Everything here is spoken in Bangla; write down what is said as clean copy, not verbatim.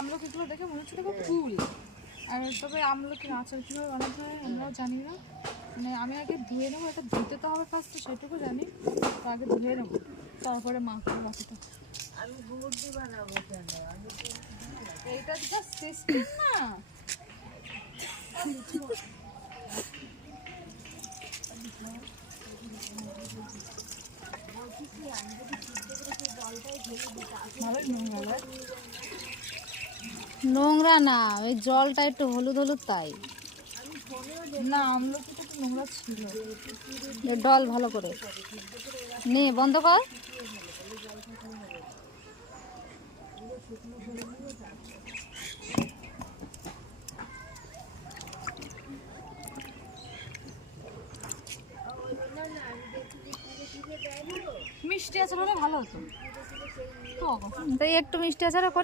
আমলকিগুলো দেখে মনে হচ্ছে দেখো ফুল। আর তবে আমলকির আচার কীভাবে বানাতে হয় আমরাও জানি না, মানে আমি আগে ধুয়ে নেবো, এটা ধুতে তো হবে ফার্স্টে সেটুকু জানি, তো আগে ধুয়ে নেবো তারপরে মাখবো বাকিটা। আমি গুড় দিয়ে বানাবো কেন? এইটা জাস্ট সিস্টেম না। নোংরা না, ওই জলটা একটু হলুদ হলুদ তাই। না আমলকিটা একটু নোংরা ছিল। ডল ভালো করে নে, বন্ধ কর। মিষ্টি আচার হলে ভালো হতো তো। তাই একটু মিষ্টি আচারও করি।